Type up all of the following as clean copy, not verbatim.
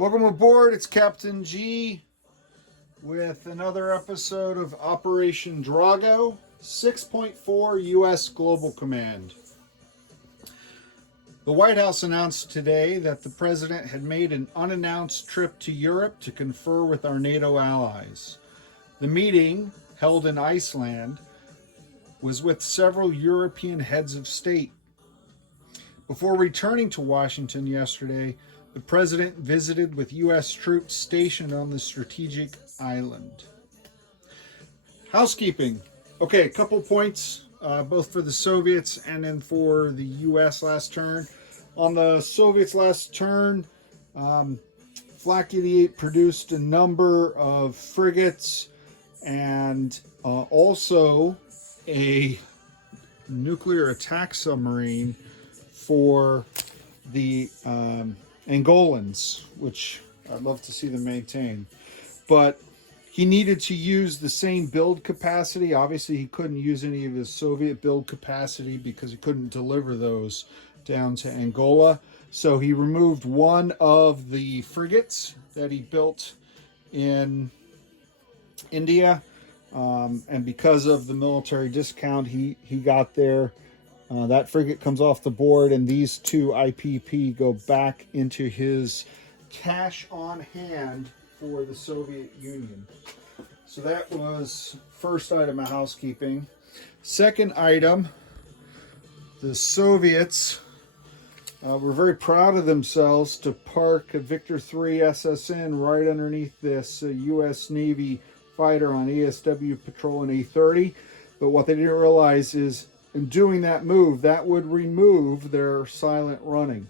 Welcome aboard. It's Captain G with another episode of Operation Drago, 6.4 U.S. Global Command. The White House announced today that the president had made an unannounced trip to Europe to confer with our NATO allies. The meeting, held in Iceland, was with several European heads of state. Before returning to Washington yesterday, the president visited with U.S. troops stationed on the strategic island. Housekeeping. Okay, a couple points, both for the Soviets and then for the U.S. last turn. On the Soviets last turn, Flak 88 produced a number of frigates and also a nuclear attack submarine for the Angolans, which I'd love to see them maintain. But he needed to use the same build capacity. Obviously, he couldn't use any of his Soviet build capacity because he couldn't deliver those down to Angola. So he removed one of the frigates that he built in India. And because of the military discount he got there, that frigate comes off the board, and these two IPP go back into his cash on hand for the Soviet Union. So that was first item of housekeeping. Second item, the Soviets were very proud of themselves to park a Victor III SSN right underneath this U.S. Navy fighter on ASW patrol in A30. But what they didn't realize is in doing that move, that would remove their silent running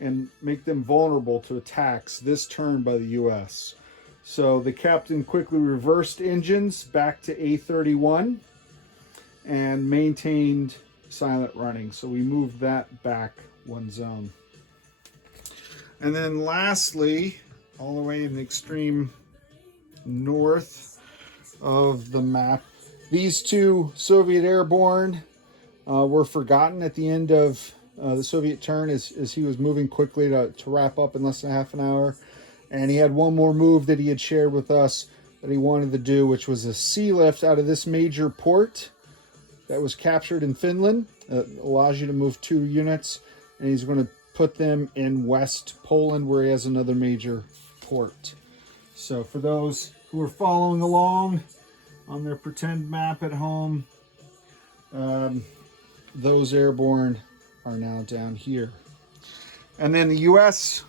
and make them vulnerable to attacks this turn by the U.S. So the captain quickly reversed engines back to A31 and maintained silent running. So we moved that back one zone. And then lastly, all the way in the extreme north of the map, these two Soviet airborne were forgotten at the end of the Soviet turn as he was moving quickly to wrap up in less than half an hour. And he had one more move that he had shared with us that he wanted to do, which was a sea lift out of this major port that was captured in Finland. Allows you to move 2 units. And he's going to put them in West Poland, where he has another major port. So for those who are following along on their pretend map at home, those airborne are now down here. And then the U.S.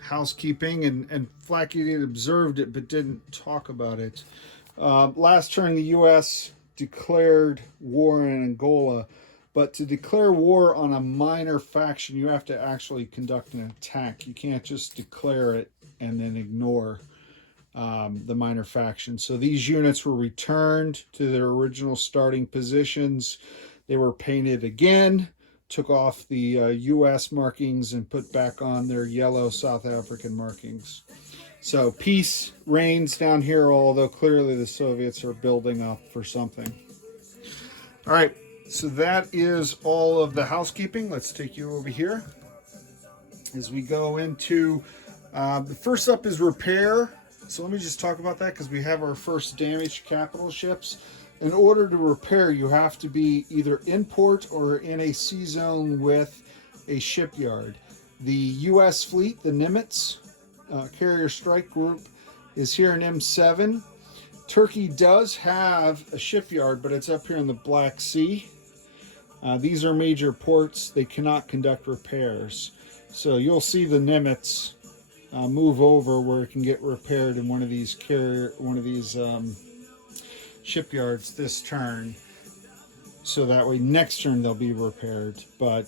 Housekeeping, and Flak 88 observed it but didn't talk about it. Last turn, the U.S. declared war in Angola, but to declare war on a minor faction, you have to actually conduct an attack. You can't just declare it and then ignore the minor faction. So these units were returned to their original starting positions. They were painted again, took off the U.S. markings and put back on their yellow South African markings. So peace reigns down here, although clearly the Soviets are building up for something. All right, so that is all of the housekeeping. Let's take you over here as we go into the first up is repair. So let me just talk about that because we have our first damaged capital ships. In order to repair, you have to be either in port or in a sea zone with a shipyard. The U.S. fleet, the Nimitz Carrier Strike Group, is here in M7. Turkey does have a shipyard, but it's up here in the Black Sea. These are major ports. They cannot conduct repairs. So you'll see the Nimitz move over where it can get repaired in one of these shipyards this turn, so that way next turn they'll be repaired. But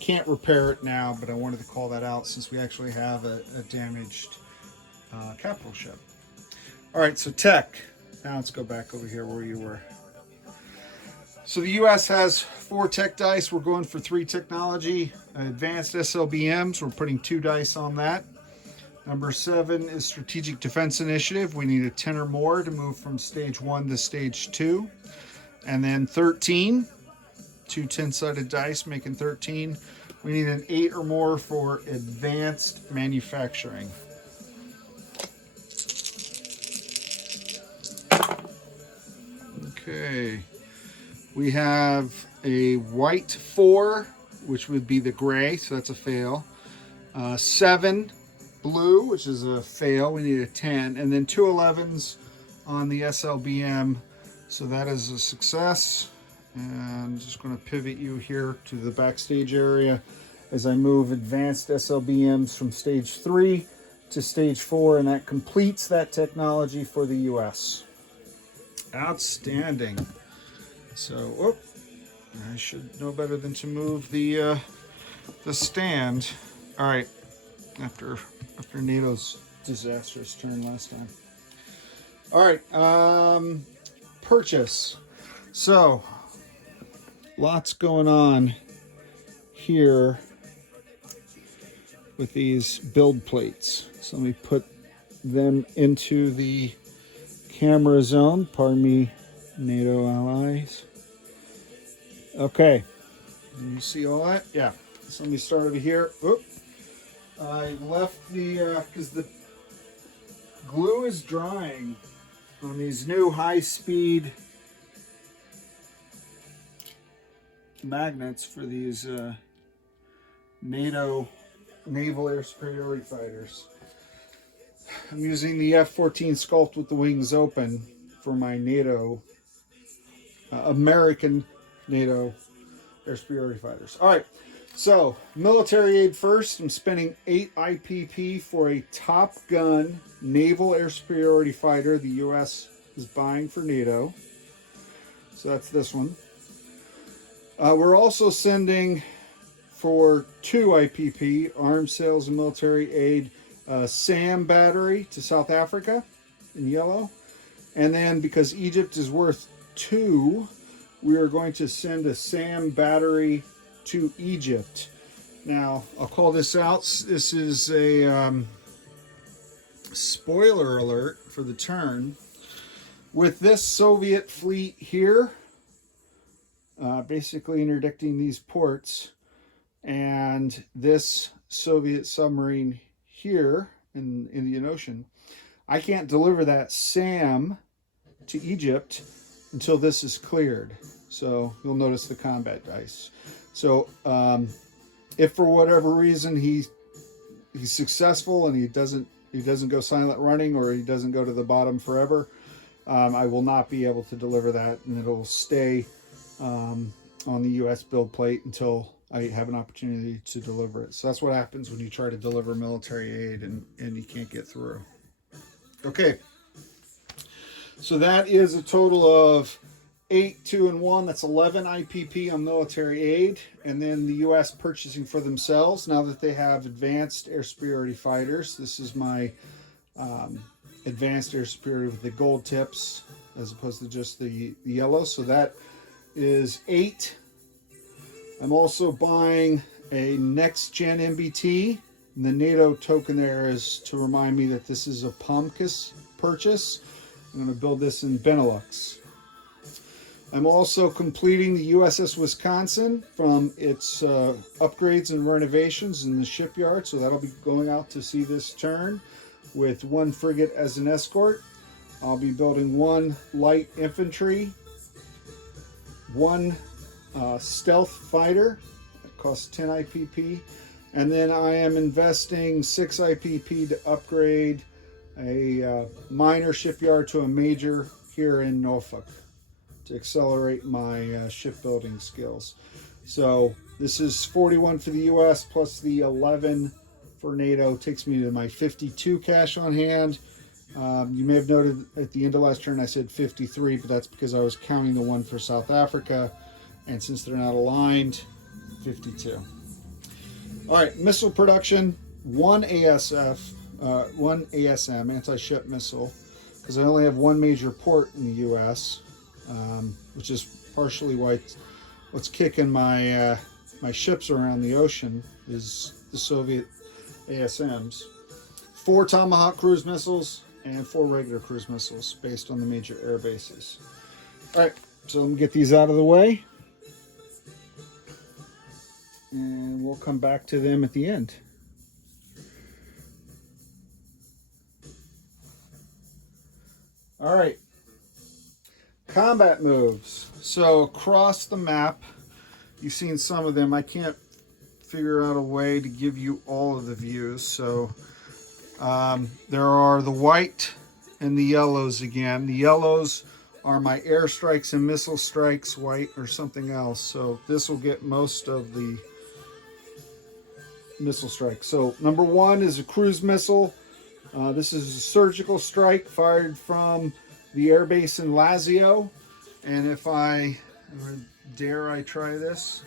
can't repair it now, but I wanted to call that out since we actually have a damaged capital ship. All right, so tech. Now let's go back over here where you were. So the U.S. has 4 tech dice. We're going for 3 technology. Advanced SLBMs, we're putting 2 dice on that. Number 7 is Strategic Defense Initiative. We need a 10 or more to move from stage 1 to stage 2. And then 13, 2 10-sided dice making 13. We need an 8 or more for advanced manufacturing. Okay, we have a white 4, which would be the gray, so that's a fail. 7 blue, which is a fail. We need a 10, and then 2 11s on the SLBM, so that is a success. And I'm just going to pivot you here to the backstage area as I move advanced SLBMs from stage 3 to stage 4, and that completes that technology for the US. Outstanding. So, I should know better than to move the stand. All right, after NATO's disastrous turn last time. All right, purchase. So, lots going on here with these build plates. So let me put them into the camera zone. Pardon me, NATO allies. Okay, you see all that? Yeah. So let me start over here. Oop. I left the, because the glue is drying on these new high-speed magnets for these NATO naval air superiority fighters. I'm using the F-14 Sculpt with the wings open for my NATO, American NATO air superiority fighters. All right, so military aid first. I'm spending 8 IPP for a Top Gun naval air superiority fighter the U.S. is buying for NATO. So that's this one. We're also sending for 2 IPP, Arms Sales and Military Aid, SAM battery to South Africa in yellow. And then because Egypt is worth 2, we are going to send a SAM battery to Egypt. Now, I'll call this out. This is a spoiler alert for the turn. With this Soviet fleet here, basically interdicting these ports, and this Soviet submarine here in the Indian Ocean, I can't deliver that SAM to Egypt until this is cleared. So you'll notice the combat dice. So if for whatever reason he's successful and he doesn't go silent running, or he doesn't go to the bottom forever, I will not be able to deliver that, and it'll stay on the U.S. build plate until I have an opportunity to deliver it. So that's what happens when you try to deliver military aid and you can't get through. Okay, so that is a total of 8, 2, and 1. That's 11 IPP on military aid, and then the U.S. purchasing for themselves now that they have advanced air superiority fighters. This is my advanced air superiority with the gold tips as opposed to just the yellow. So that is 8. I'm also buying a next gen MBT. And the NATO token there is to remind me that this is a POMCUS purchase. I'm going to build this in Benelux. I'm also completing the USS Wisconsin from its upgrades and renovations in the shipyard. So that'll be going out to sea this turn with 1 frigate as an escort. I'll be building 1 light infantry, 1 stealth fighter. It costs 10 IPP. And then I am investing 6 IPP to upgrade a minor shipyard to a major here in Norfolk to accelerate my shipbuilding skills. So this is 41 for the US plus the 11 for NATO. Takes me to my 52 cash on hand. You may have noted at the end of last turn I said 53, but that's because I was counting the one for South Africa, and since they're not aligned, 52. All right, missile production, 1 ASF, 1 ASM, anti-ship missile, because I only have 1 major port in the U.S., which is partially why what's kicking my my ships around the ocean is the Soviet ASMs. 4 Tomahawk cruise missiles and 4 regular cruise missiles based on the major air bases. All right, so let me get these out of the way. and we'll come back to them at the end. All right, combat moves. So across the map, you've seen some of them. I can't figure out a way to give you all of the views. So there are the white and the yellows again. The yellows are my airstrikes and missile strikes, white or something else. So this will get most of the missile strikes. So number one is a cruise missile. This is a surgical strike fired from the airbase in Lazio. And if I dare I try this,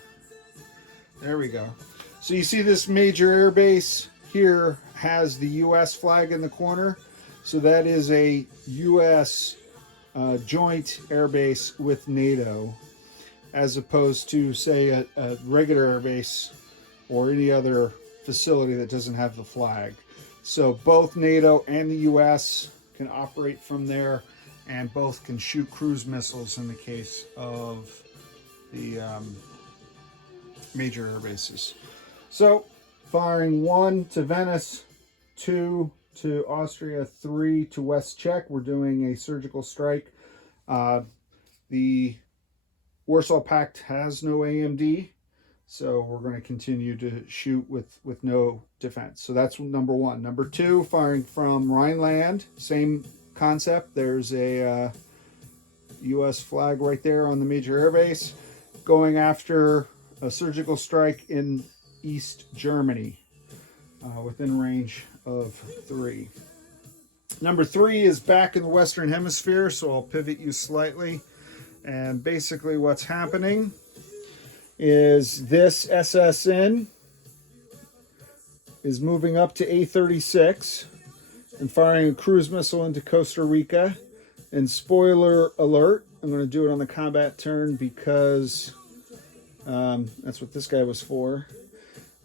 there we go. So you see this major airbase here has the U.S. flag in the corner. So that is a U.S. Joint airbase with NATO, as opposed to, say, a regular airbase or any other facility that doesn't have the flag. So both NATO and the U.S. can operate from there, and both can shoot cruise missiles in the case of the major air bases. So firing 1 to Venice, 2 to Austria, 3 to West Czech. We're doing a surgical strike. The Warsaw Pact has no AMD, so we're going to continue to shoot with no defense. So that's number one. Number two, firing from Rhineland, same concept. There's a U.S. flag right there on the major airbase, going after a surgical strike in East Germany, within range of 3. Number 3 is back in the Western Hemisphere, so I'll pivot you slightly. And basically what's happening is this SSN is moving up to A36 and firing a cruise missile into Costa Rica. And spoiler alert, I'm going to do it on the combat turn because that's what this guy was for.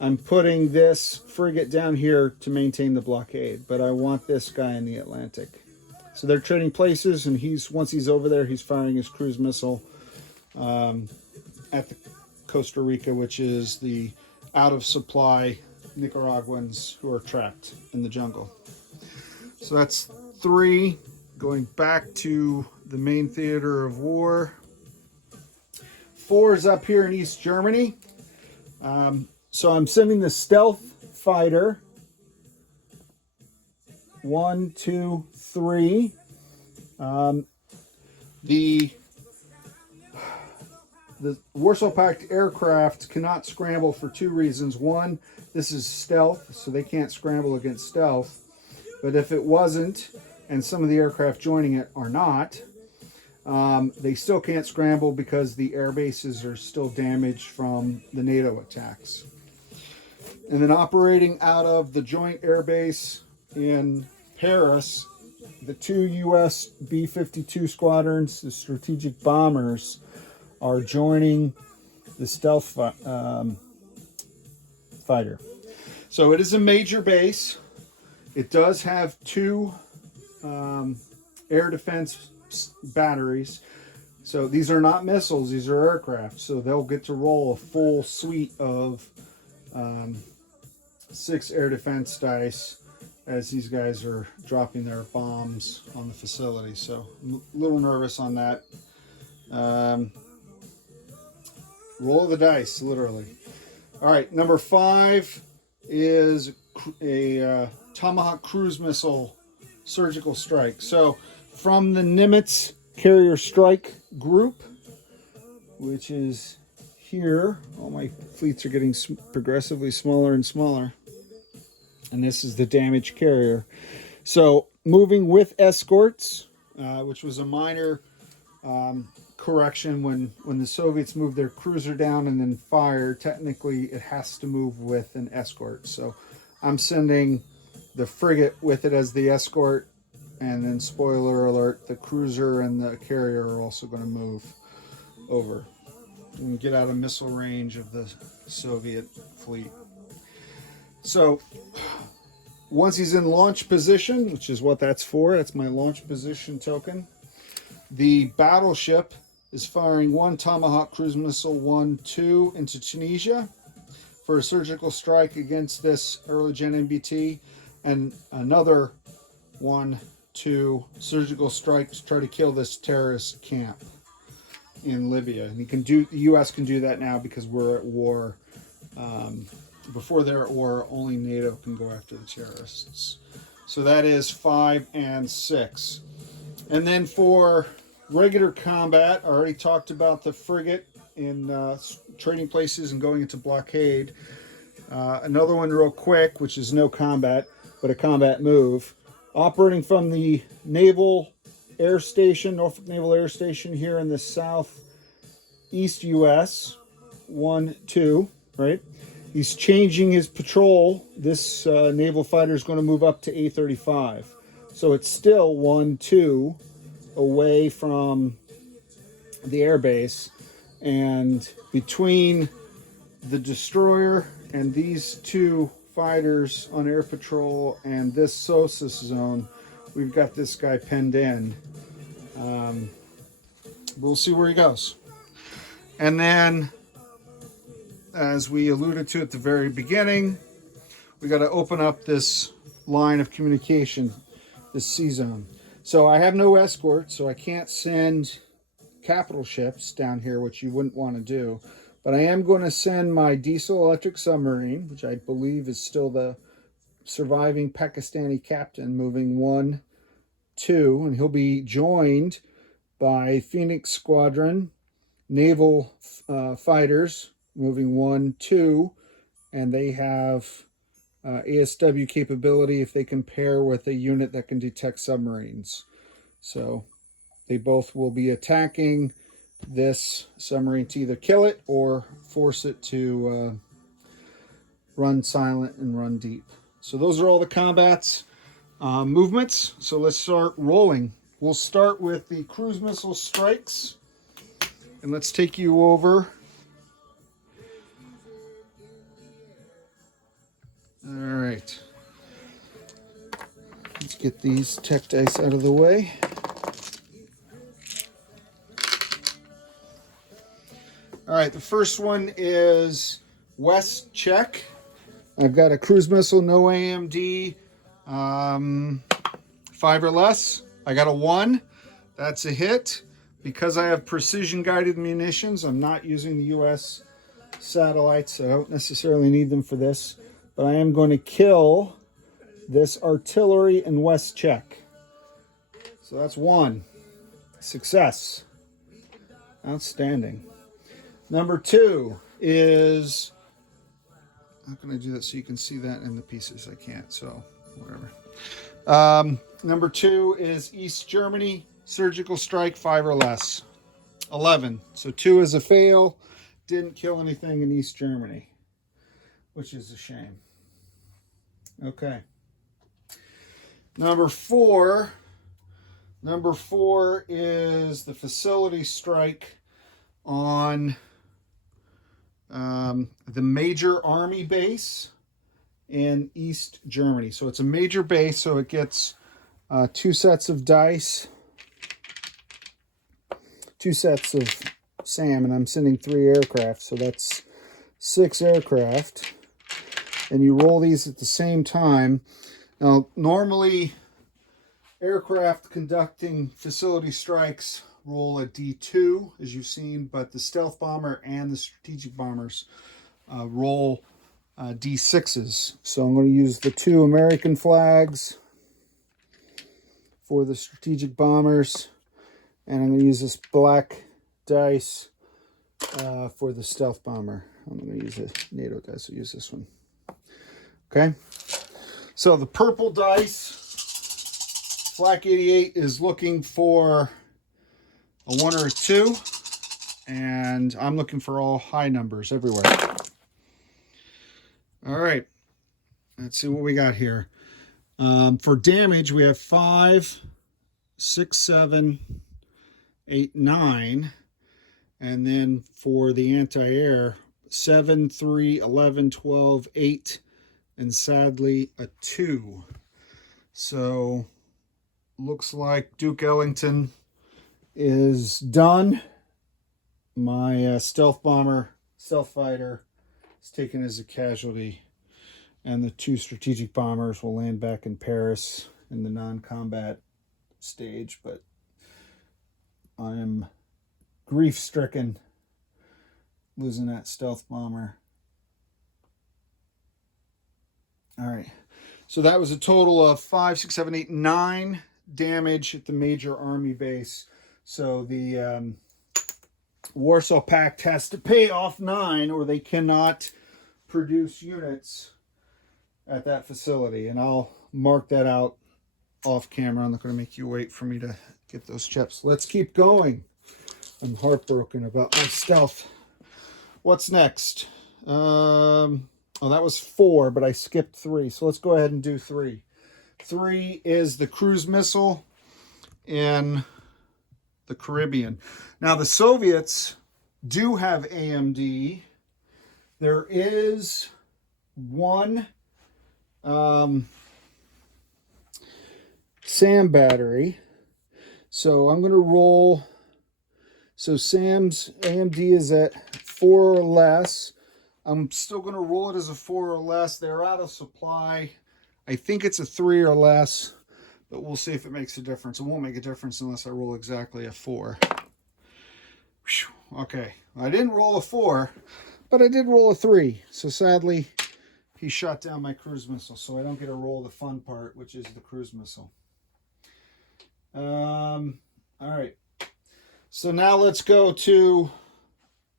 I'm putting this frigate down here to maintain the blockade, but I want this guy in the Atlantic. So they're trading places, and once he's over there, he's firing his cruise missile at the Costa Rica, which is the out-of-supply Nicaraguans who are trapped in the jungle. So that's 3, going back to the main theater of war. 4 is up here in East Germany. So I'm sending the stealth fighter. 1, 2, 3. The Warsaw Pact aircraft cannot scramble for 2 reasons. One, this is stealth, so they can't scramble against stealth. But if it wasn't, and some of the aircraft joining it are not, they still can't scramble because the air bases are still damaged from the NATO attacks. And then operating out of the joint air base in Paris, the 2 U.S. B-52 squadrons, the strategic bombers, are joining the stealth fighter. So it is a major base. It does have 2 air defense batteries. So these are not missiles, these are aircraft. So they'll get to roll a full suite of 6 air defense dice as these guys are dropping their bombs on the facility. So I'm a little nervous on that. Roll the dice, literally. All right, number 5 is a Tomahawk cruise missile surgical strike. So from the Nimitz carrier strike group, which is here, all my fleets are getting progressively smaller and smaller. And this is the damaged carrier. So moving with escorts, which was a minor correction when the Soviets moved their cruiser down and then fired. Technically, it has to move with an escort. So I'm sending the frigate with it as the escort. And then, spoiler alert, the cruiser and the carrier are also going to move over and get out of missile range of the Soviet fleet. So once he's in launch position, which is what that's for, that's my launch position token, the battleship is firing 1 Tomahawk cruise missile 1-2 into Tunisia. for a surgical strike against this early gen MBT, and another 1, 2 surgical strikes to try to kill this terrorist camp in Libya. And the U.S. can do that now because we're at war. Before they're at war, only NATO can go after the terrorists. So that is 5 and 6. And then for regular combat, I already talked about the frigate in trading places and going into blockade. Another one real quick, which is no combat, but a combat move. Operating from the Naval Air Station, Norfolk Naval Air Station here in the southeast U.S. 1, 2, right? He's changing his patrol. This naval fighter is going to move up to A35. So it's still 1, 2 away from the airbase. And between the destroyer and these 2 fighters on air patrol and this SOSUS zone, we've got this guy penned in. We'll see where he goes. And then, as we alluded to at the very beginning, we got to open up this line of communication, this C zone. So I have no escort, so I can't send capital ships down here, which you wouldn't want to do. But I am going to send my diesel electric submarine, which I believe is still the surviving Pakistani captain, moving 1, 2, and he'll be joined by Phoenix Squadron naval fighters, moving 1, 2, and they have ASW capability if they can pair with a unit that can detect submarines. So they both will be attacking this submarine to either kill it or force it to run silent and run deep. So those are all the combats movements. So let's start rolling. We'll start with the cruise missile strikes, and let's take you over. All right. Let's get these tech dice out of the way. All right, the first one is West Czech. I've got a cruise missile, no AMD, 5 or less. I got a 1. That's a hit. Because I have precision guided munitions, I'm not using the U.S. satellites, so I don't necessarily need them for this. But I am going to kill this artillery in West Czech. So that's 1. Success. Outstanding. Number 2 is... I'm going to do that so you can see that in the pieces. I can't, so whatever. Number 2 is East Germany. Surgical strike, 5 or less. 11. So 2 is a fail. Didn't kill anything in East Germany, which is a shame. Okay. Number 4 is the facility strike on the major army base in East Germany. So it's a major base, so it gets 2 sets of dice, 2 sets of SAM, and I'm sending 3 aircraft, so that's 6 aircraft. And you roll these at the same time. Now, normally, aircraft conducting facility strikes roll a D2, as you've seen, but the stealth bomber and the strategic bombers roll D6s. So I'm going to use the 2 American flags for the strategic bombers, and I'm going to use this black dice for the stealth bomber. I'm going to use a NATO dice, so use this one. Okay, so the purple dice, Flak 88 is looking for a 1 or a 2, and I'm looking for all high numbers everywhere. All right, let's see what we got here. For damage, we have 5, 6, 7, 8, 9, and then for the anti-air, 7, 3, 11, 12, 8, and sadly a 2. So looks like Duke Ellington is done. My stealth bomber, stealth fighter, is taken as a casualty, and the 2 strategic bombers will land back in Paris in the non-combat stage. But I am grief-stricken losing that stealth bomber. All right, so that was a total of 5, 6, 7, 8, 9 damage at the major army base. So the Warsaw Pact has to pay off 9, or they cannot produce units at that facility. And I'll mark that out off camera. I'm not going to make you wait for me to get those chips. Let's keep going. I'm heartbroken about my stealth. What's next? Oh, that was 4, but I skipped 3. So let's go ahead and do 3. 3 is the cruise missile in the Caribbean. Now, the Soviets do have AMD. There is one SAM battery. So I'm going to roll. So SAM's AMD is at 4 or less. I'm still going to roll it as a 4 or less. They're out of supply. I think it's a 3 or less, but we'll see if it makes a difference. It won't make a difference unless I roll exactly a 4. Whew. Okay, I didn't roll a 4, but I did roll a 3. So sadly, he shot down my cruise missile, so I don't get to roll the fun part, which is the cruise missile. All right. So now let's go to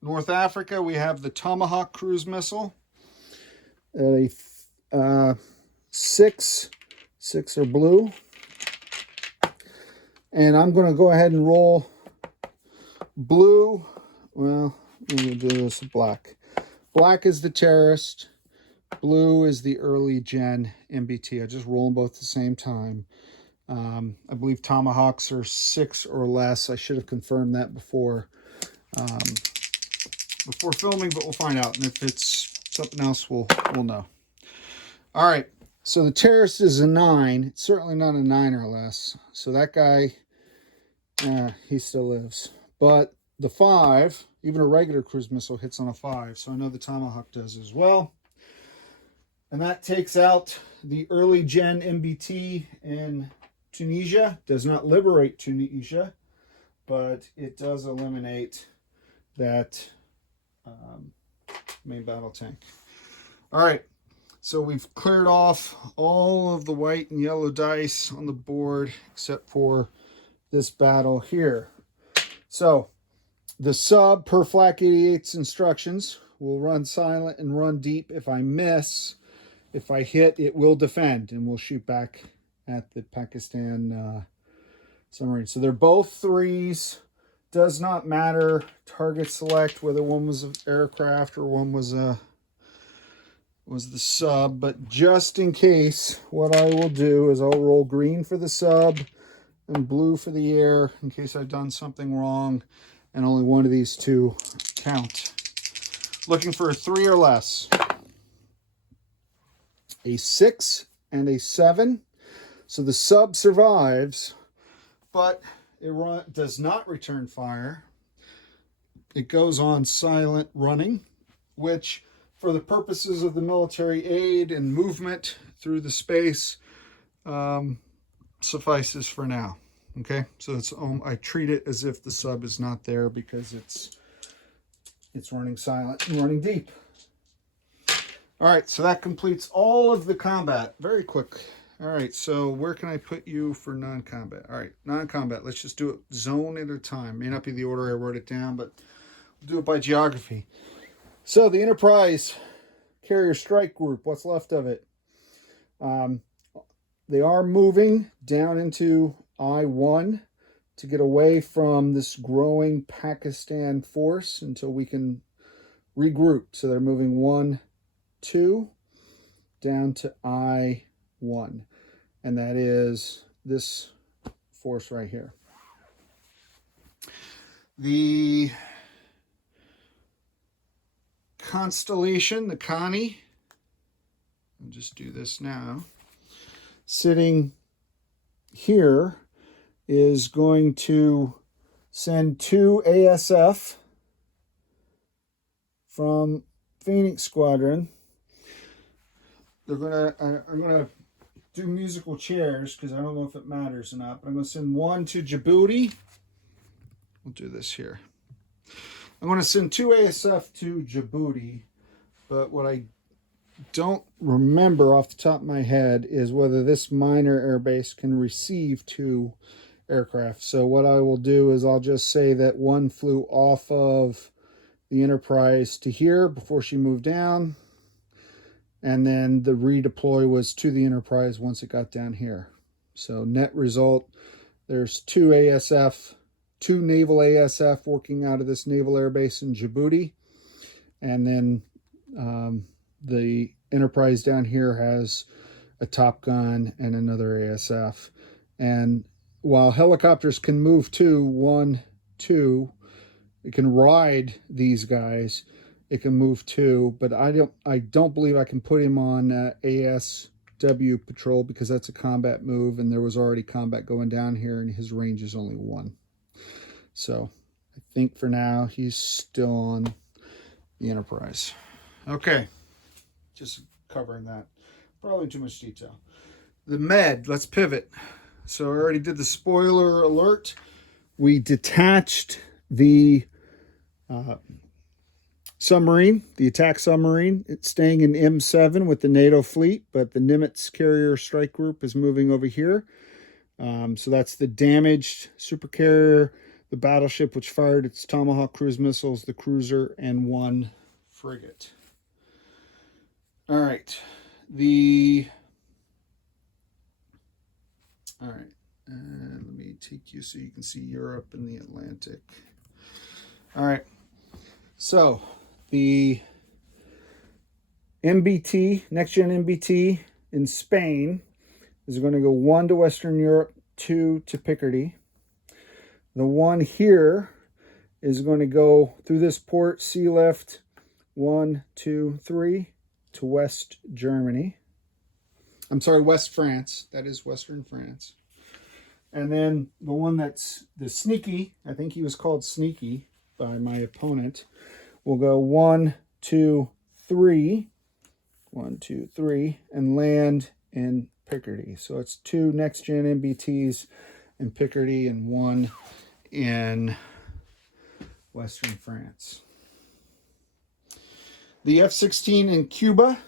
North Africa. We have the Tomahawk cruise missile at a 6 are blue. And I'm going to go ahead and roll blue. Well, I'm going to do this black. Black is the terrorist. Blue is the early gen MBT. I just roll them both at the same time. I believe Tomahawks are 6 or less. I should have confirmed that before filming, but we'll find out. And if it's something else, we'll know. All right. So the terrorist is a 9. It's certainly not a 9 or less. So that guy, he still lives. But the 5, even a regular cruise missile hits on a 5. So I know the Tomahawk does as well. And that takes out the early gen MBT in Tunisia. Does not liberate Tunisia, but it does eliminate that main battle tank. All right, so we've cleared off all of the white and yellow dice on the board except for this battle here. So the sub per Flak 88's instructions will run silent and run deep. If I miss, if I hit, it will defend and we'll shoot back at the Pakistan submarine. So they're both 3s. Does not matter. Target select whether one was an aircraft or one was the sub. But just in case, what I will do is I'll roll green for the sub and blue for the air in case I've done something wrong and only one of these 2 count. Looking for a 3 or less. A 6 and a 7. So the sub survives, but it does not return fire. It goes on silent running, which for the purposes of the military aid and movement through the space suffices for now. Okay, so it's I treat it as if the sub is not there because it's running silent and running deep. All right, so that completes all of the combat. Very quick. All right, so where can I put you for non-combat? All right, non-combat. Let's just do it zone at a time. May not be the order I wrote it down, but we'll do it by geography. So the Enterprise Carrier Strike Group, what's left of it? They are moving down into I-1 to get away from this growing Pakistan force until we can regroup. So they're moving 1, 2 down to I-1, and that is this force right here. The Constellation, the Connie, I'll just do this now, sitting here is going to send 2 ASF from Phoenix Squadron. I'm gonna do musical chairs because I don't know if it matters or not, but I'm gonna send one to Djibouti. We'll do this here. I'm gonna send 2 ASF to Djibouti, but what I don't remember off the top of my head is whether this minor airbase can receive 2 aircraft. So what I will do is I'll just say that one flew off of the Enterprise to here before she moved down, and then the redeploy was to the Enterprise once it got down here. So net result, there's 2 naval ASF working out of this naval airbase in Djibouti, and then the Enterprise down here has a Top Gun and another ASF. And while helicopters can move to 1, 2, it can ride these guys. It can move 2, but I don't believe I can put him on ASW patrol because that's a combat move, and there was already combat going down here, and his range is only 1. So I think for now he's still on the Enterprise. Okay, just covering that. Probably too much detail. The med, let's pivot. So I already did the spoiler alert. We detached the submarine, the attack submarine. It's staying in M7 with the NATO fleet, but the Nimitz carrier strike group is moving over here. So that's the damaged supercarrier, the battleship which fired its Tomahawk cruise missiles, the cruiser, and 1 frigate. All right. All right. And let me take you so you can see Europe and the Atlantic. All right. So the MBT, next gen MBT in Spain is going to go 1 to Western Europe, 2 to Picardy. The one here is going to go through this port, sea lift, 1, 2, 3 to West Germany. I'm sorry, West France. That is Western France. And then the one that's the Sneaky, I think he was called Sneaky by my opponent, will go 1, 2, 3, 1, 2, 3, and land in Picardy. So it's 2 next-gen MBTs in Picardy and 1 in Western France. The F-16 in Cuba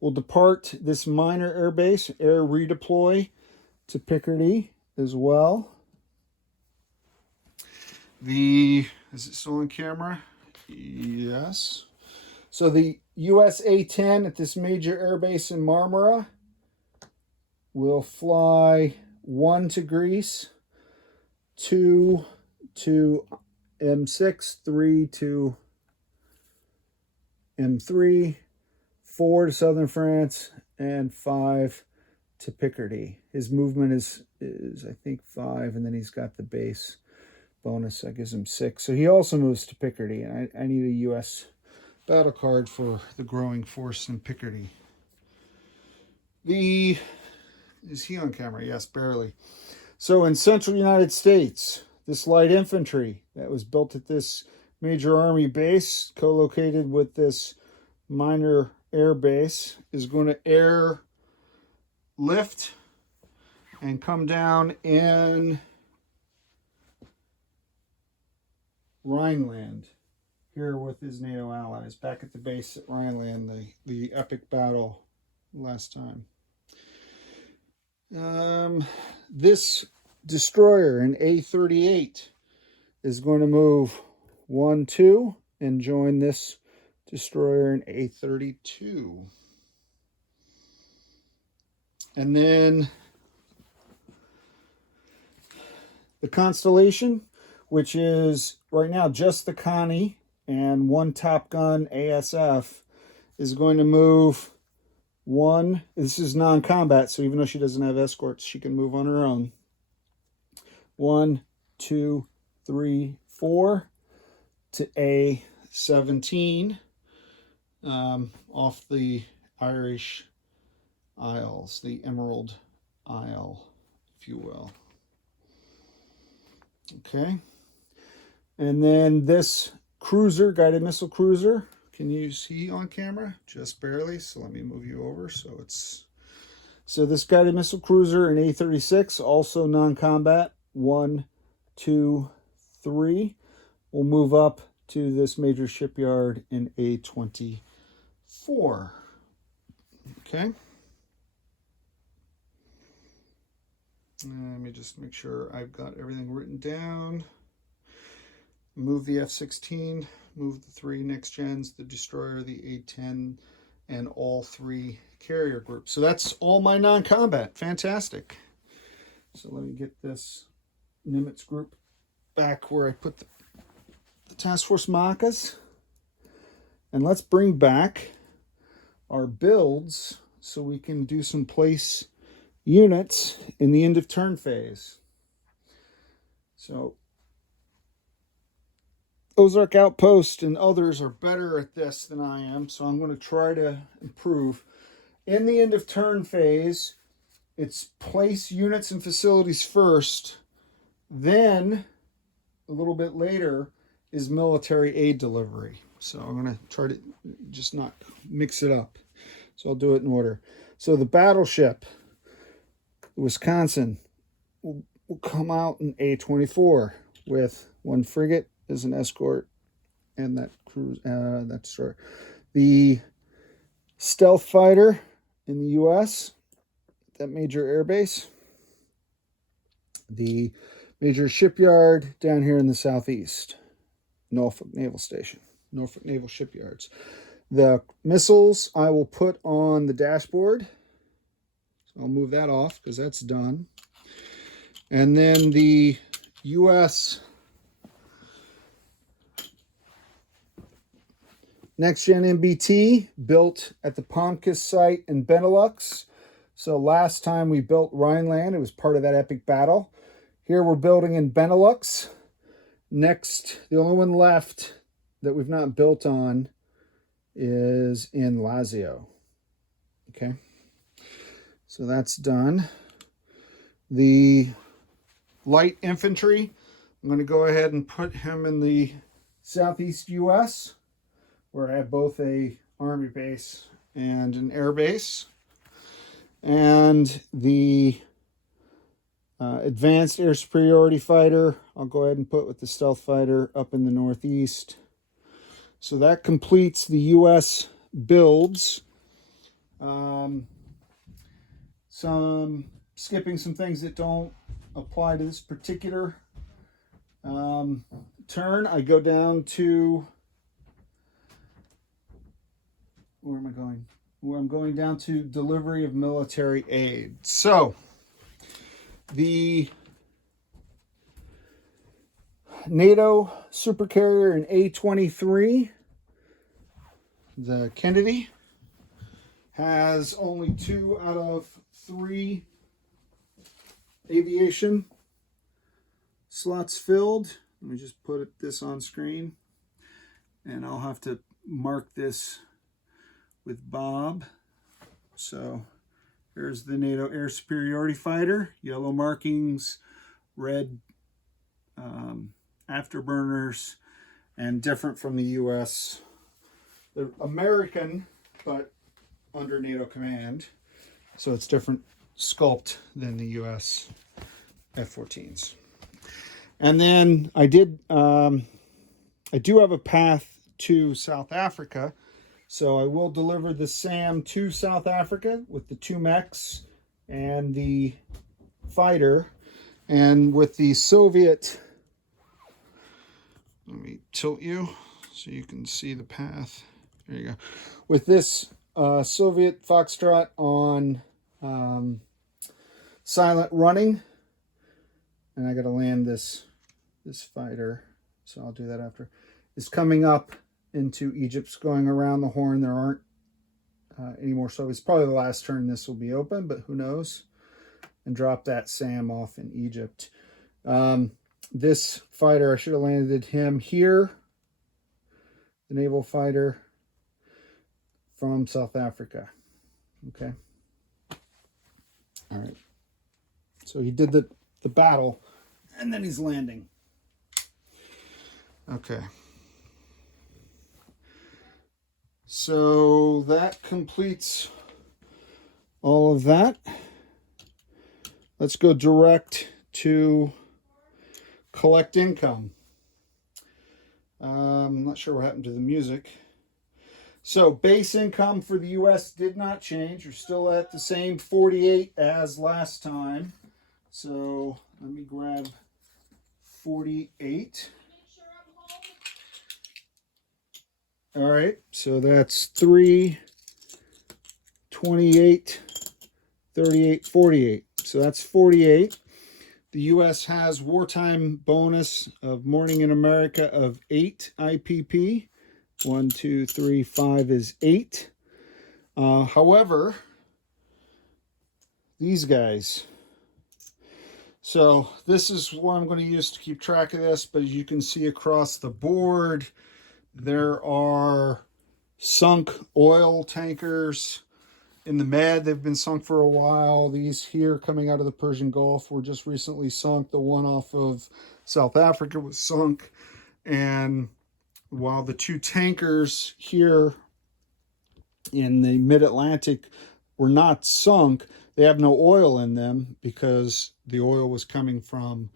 will depart this minor airbase, air redeploy to Picardy as well. Is it still on camera? Yes. So the US A-10 at this major airbase in Marmara will fly 1 to Greece, 2 to M6, 3 to M3, 4 to southern France, and 5 to Picardy. His movement is I think 5, and then he's got the base bonus that gives him 6. So he also moves to Picardy, and I need a U.S. battle card for the growing force in Picardy. Is he on camera? Yes, barely. So in central United States, this light infantry that was built at this major army base, co-located with this minor air base, is going to air lift and come down in Rhineland here with his NATO allies, back at the base at Rhineland, the epic battle last time. This destroyer, an A-38, is going to move 1, 2 and join this destroyer in A-32. And then the Constellation, which is right now just the Connie and 1 Top Gun ASF, is going to move 1. This is non-combat, so even though she doesn't have escorts, she can move on her own. 1, 2, 3, 4 to A-17 off the Irish Isles, the Emerald Isle, if you will. Okay. And then this cruiser, guided missile cruiser, Can you see on camera? Just barely. So let me move you over. So this guided missile cruiser in A36, also non-combat. 1, 2, 3. We'll move up to this major shipyard in A24. Okay. Let me just make sure I've got everything written down. Move the F-16, move the 3 next gens, the destroyer, the A-10, and all 3 carrier groups. So that's all my non-combat. Fantastic. So let me get this Nimitz group back where I put the task force markers. And let's bring back our builds so we can do some place units in the end of turn phase. So Ozark Outpost and others are better at this than I am, so I'm going to try to improve. In the end of turn phase, it's place units and facilities first, then a little bit later is military aid delivery. So I'm going to try to just not mix it up. So I'll do it in order. So the battleship, Wisconsin, will come out in A24 with 1 frigate as an escort and that cruise, that destroyer. The stealth fighter in the U.S., that major air base. The major shipyard down here in the southeast, Norfolk Naval Station, Norfolk Naval Shipyards. The missiles I will put on the dashboard. So I'll move that off because that's done. And then the U.S. Next Gen MBT built at the Pomkis site in Benelux. So last time we built Rhineland, it was part of that epic battle. Here we're building in Benelux. Next, the only one left that we've not built on is in Lazio. Okay, so that's done. The light infantry, I'm going to go ahead and put him in the southeast U.S., where I have both a army base and an air base. And the advanced air superiority fighter, I'll go ahead and put with the stealth fighter up in the northeast. So that completes the U.S. builds. Skipping some things that don't apply to this particular turn. I go down to, where am I going? Where I'm going down to delivery of military aid. So the NATO supercarrier in A23, the Kennedy, has only 2 out of 3 aviation slots filled. Let me just put this on screen, and I'll have to mark this with Bob. So here's the NATO air superiority fighter, yellow markings, red afterburners, and different from the U.S. They're American, but under NATO command, so it's different sculpt than the U.S. F-14s. And then I do have a path to South Africa. So I will deliver the SAM to South Africa with the 2 mechs and the fighter. And with the Soviet, let me tilt you so you can see the path. There you go. With this Soviet Foxtrot on silent running, and I got to land this fighter, so I'll do that after. It's coming up into Egypt's going around the horn. There aren't any more, so it's probably the last turn this will be open, but who knows. And drop that SAM off in Egypt. This fighter, I should have landed him here. The naval fighter from South Africa. Okay. All right. So he did the battle, and then he's landing. Okay. So that completes all of that. Let's go direct to collect income. I'm not sure what happened to the music. So base income for the US did not change. We're still at the same 48 as last time. So let me grab 48. All right, so that's 3, 28, 38, 48. So that's 48. The U.S. has wartime bonus of Morning in America of 8 IPP. 1, 2, 3, 5 is 8. However, these guys. So this is what I'm going to use to keep track of this, but as you can see across the board, there are sunk oil tankers in the Med. They've been sunk for a while. These here coming out of the Persian Gulf were just recently sunk. The one off of South Africa was sunk. And while the two tankers here in the mid-Atlantic were not sunk, they have no oil in them because the oil was coming from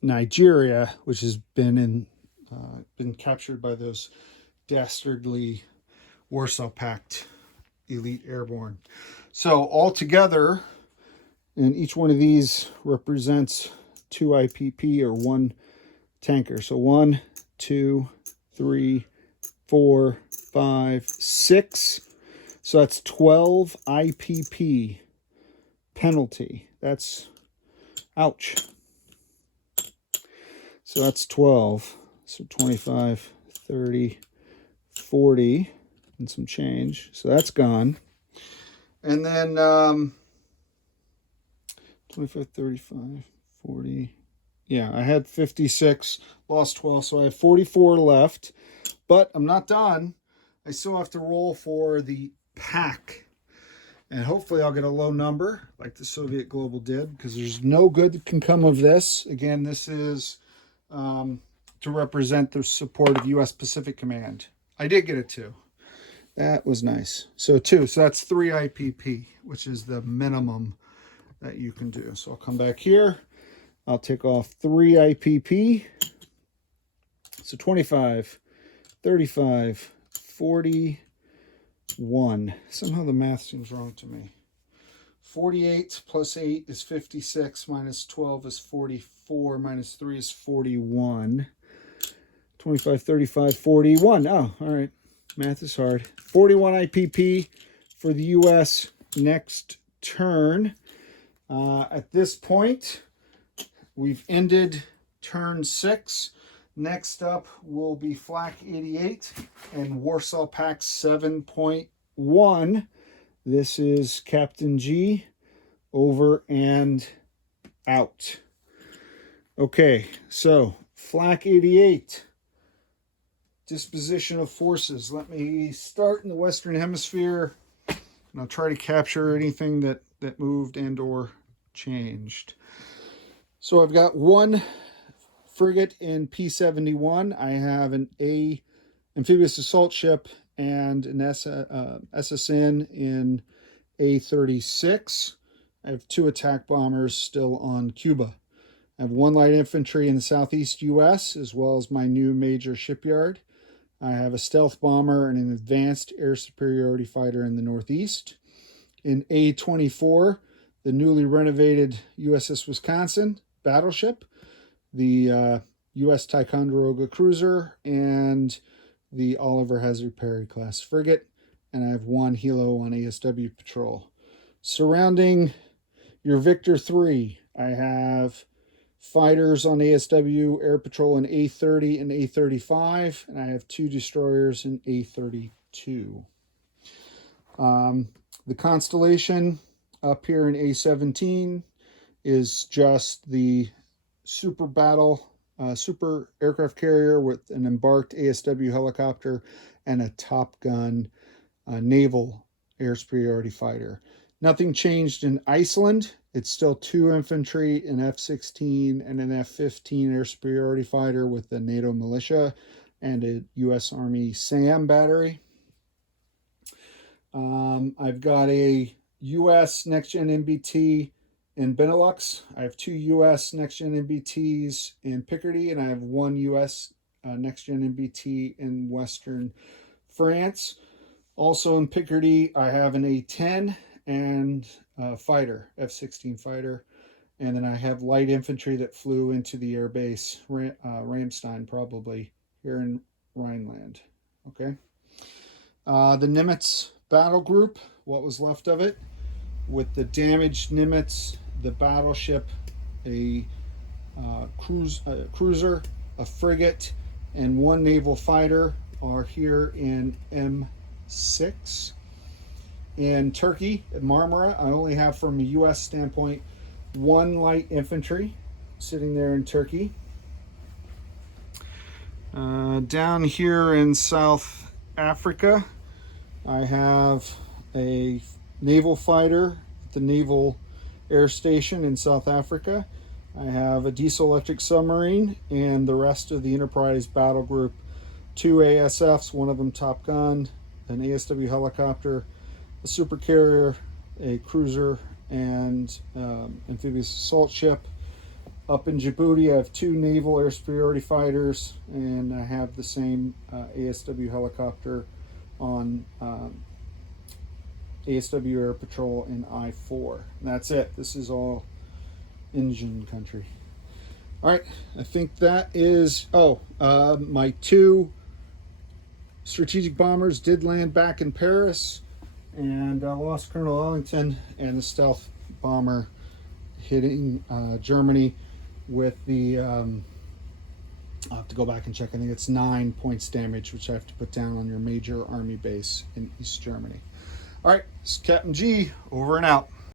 Nigeria, which has been captured by those dastardly Warsaw Pact elite airborne. So altogether, and each one of these represents 2 IPP or 1 tanker. So 1, 2, 3, 4, 5, 6. So that's 12 IPP penalty. That's, ouch. So that's 12. So 25, 30, 40, and some change. So that's gone. And then 25, 35, 40. Yeah, I had 56, lost 12, so I have 44 left. But I'm not done. I still have to roll for the pack. And hopefully I'll get a low number like the Soviet Global did, because there's no good that can come of this. Again, this is to represent the support of U.S. Pacific Command. I did get a 2. That was nice. So 2. So that's 3 IPP, which is the minimum that you can do. So I'll come back here. I'll take off 3 IPP. So 25, 35, 41. Somehow the math seems wrong to me. 48 plus 8 is 56, minus 12 is 44, minus 3 is 41. 25, 35, 41. Oh, all right. Math is hard. 41 IPP for the U.S. next turn. At this point, we've ended turn 6. Next up will be Flak 88 and Warsaw Pact 7.1. This is Captain G, over and out. Okay, so Flak 88. Disposition of forces. Let me start in the Western Hemisphere, and I'll try to capture anything that moved and or changed. So I've got 1 frigate in P-71. I have an A amphibious assault ship and an SSN in A-36. I have 2 attack bombers still on Cuba. I have 1 light infantry in the southeast U.S., as well as my new major shipyard. I have a stealth bomber and an advanced air superiority fighter in the northeast. In A-24, the newly renovated USS Wisconsin battleship, the U.S. Ticonderoga cruiser, and the Oliver Hazard Perry class frigate. And I have 1 helo on ASW patrol. Surrounding your Victor 3, I have fighters on ASW Air Patrol in A-30 and A-35, and I have 2 destroyers in A-32. The Constellation up here in A-17 is just the super aircraft carrier with an embarked ASW helicopter and a Top Gun naval air superiority fighter. Nothing changed in Iceland. It's still 2 infantry, an F-16 and an F-15 air superiority fighter with the NATO militia. and a U.S. Army SAM battery. I've got a U.S. Next Gen MBT in Benelux. I have 2 U.S. Next Gen MBTs in Picardy, and I have 1 U.S. Next Gen MBT in Western France. Also in Picardy, I have an A-10 and a fighter, F-16 fighter. And then I have light infantry that flew into the air base, Ramstein probably, here in Rhineland. Okay. The Nimitz battle group, what was left of it, with the damaged Nimitz, the battleship, a cruiser, a frigate, and 1 naval fighter are here in M6. In Turkey, at Marmara, I only have, from a U.S. standpoint, 1 light infantry sitting there in Turkey. Down here in South Africa, I have a naval fighter at the Naval Air Station in South Africa. I have a diesel electric submarine and the rest of the Enterprise battle group, 2 ASFs, one of them Top Gun, an ASW helicopter, a supercarrier, a cruiser, and amphibious assault ship. Up in Djibouti, I have 2 naval air superiority fighters, and I have the same ASW helicopter on ASW Air Patrol in I-4. And that's it. This is all engine country. All right, I think that is, my 2 strategic bombers did land back in Paris, and I lost Colonel Ellington, and the stealth bomber hitting Germany with the, I'll have to go back and check, I think it's 9 points damage, which I have to put down on your major army base in East Germany. All right, this is Captain G, over and out.